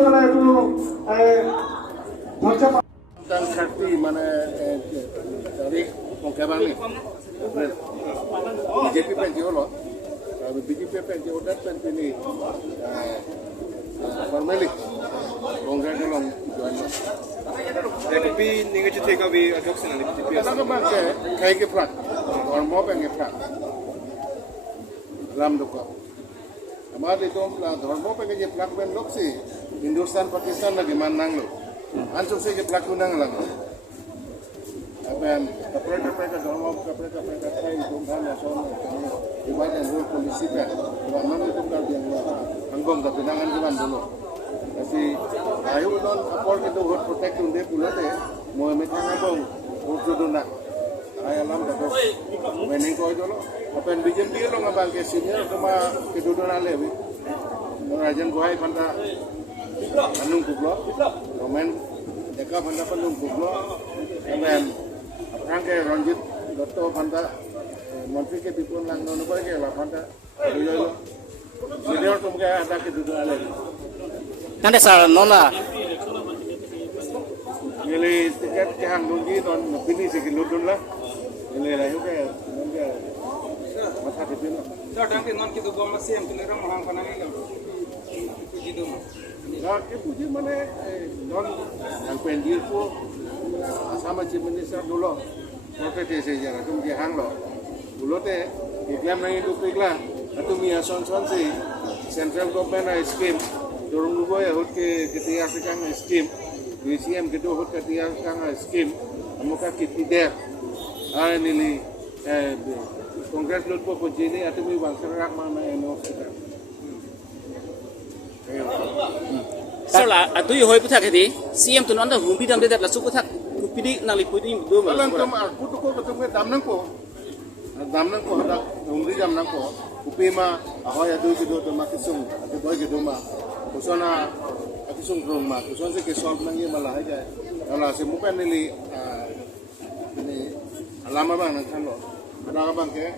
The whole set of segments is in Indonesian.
lagi itu macam dan sakti mana dari pengkaban ni BJP penjauh loh BJP penjauh dan penjini formalik Kongres dalam jualan tapi ninga cuci kami adok sana di BJP kenapa bangke kayak geprak orang mau pengen geprak ram duka हमारे तो धर्मों पे के प्लाक में लोग से हिंदुस्तान पाकिस्तान लगे मान नांग लो आंसू से के प्लाक कुनांग लगा अब कपड़े कपड़े का धर्मों कपड़े कपड़े का है धूमधाम में सोन डिवाइड एंड रूल पॉलिसी पे तो हम लोग तो कर दिया अंगों का बिनांगन के बारे में ऐसी आयु लोन अपोर के तो वोट प्रोटेक्ट उनके पुलाते मोह में खाना तो वोट जो दोना ayah lam dah tu, mening kau itu loh. Apa yang BJP lo ngabang ke sini, cuma kedudukan alih, mengajar kau hai panda, panung kublo, komen, jika panda panung kublo, kemudian orang ke Ranjit, Dotto panda, menteri ke Tipun lang, nono kau ke lah panda, dia lo, senior tu mungkin ada kedudukan alih. Nanti soal nona. Jadi tiket ke hang dungi non pilih sekiludun lah. Ini lah juga nanti masa depan. so dang ke non ke do bom sem tu lera mahang panang ini puji do Nah, ke puji mana non yang pendir tu sama chief minister dulu. Waktu itu saya jaga tu mungkin hang lo. Dulu teh iklan nang itu iklan. Atau mia son si central government ada scheme. Dorong dulu ya hut ke tiar sekarang scheme. BCM kedua hut ke tiar sekarang scheme. Muka kita der. Nili Kongres lut po pojini atau mi bangsa rak mana eno kita. Soalnya atu yo hoi putak hedi, CM tu nanda humpi dam dedat lasu putak, kupidi nali pudi do mal. Kalau kamu aku tu kau ketemu dam nangko ada humpi dam nangko, upi ma ahoy adu itu tu makisung, atu boy itu ma, kusona akisung rumah, kusona se kesal nangi malah aja. Kalau semukan nili ini alama bang nang kan lo, ada apa bang ke?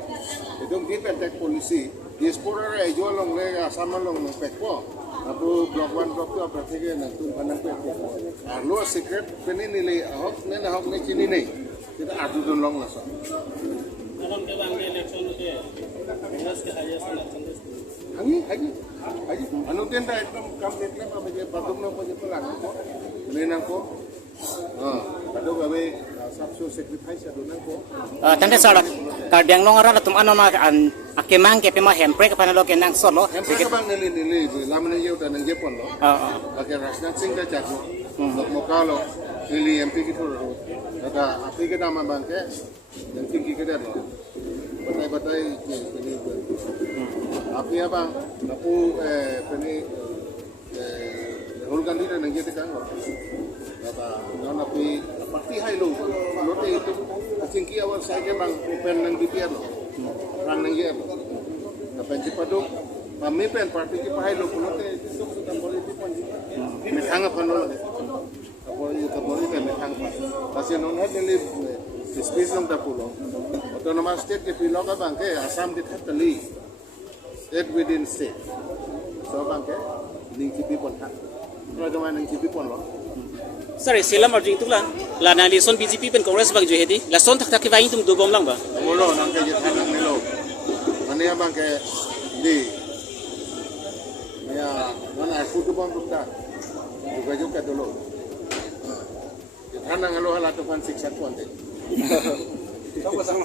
Itu kita tek polisi, diaspora re jual long le sama long pekpo. Abu blok 1 blok 2 apa sih kan tu pandang tu. Lu secret peni nilai ahok ni cini ni. Kita adu don long lah so. Alam ke bang election tu, Kongres ke election. Haji. Anu tenda ekdom complete lah apa je patung no je pelang ko. Menang ko. Adu gawe sabsu sacrifice adu nang ko. Nanti soal kardang long arah tum anona an akemang ke pema hemprek apa nalo ke nang solo. Hemprek bang nili laman ye udah nang Jepun lo. Pakai Rajnath Singh dah jago. Lok mokalo nili MP gitu lo. Kata api kita nama bang ke yang tinggi kita lo. Batai ini api apa? Aku ini Rahul Gandhi dan nang Jepun kan lo. Kata non api parti hai lo. Lote itu tinggi awal saya bang open nang BPR lo. Rang nang ye lo. Apa Jepun pemimpin parti kita hai lo. Lote itu sudah politik pun. Metang apa lo? Kapolri kan metang apa? Masih non ada ni space nang tapulo. Autonomous state ke pilog ka bangke Assam di Thatali. State within state. So bangke ning pon hak. Kalau cuma ning pon lo. Sorry, silam arjing tu lah. La nali son BJP pen Kongres bang jo hedi. La son tak vain tum do bom lang ba. Molo nang ke jathan nang nelo. Mane bangke di ya mana aku tu bom tu tak. Juga dulu. Jathan nang nelo hala tu pan siksa kuante. sama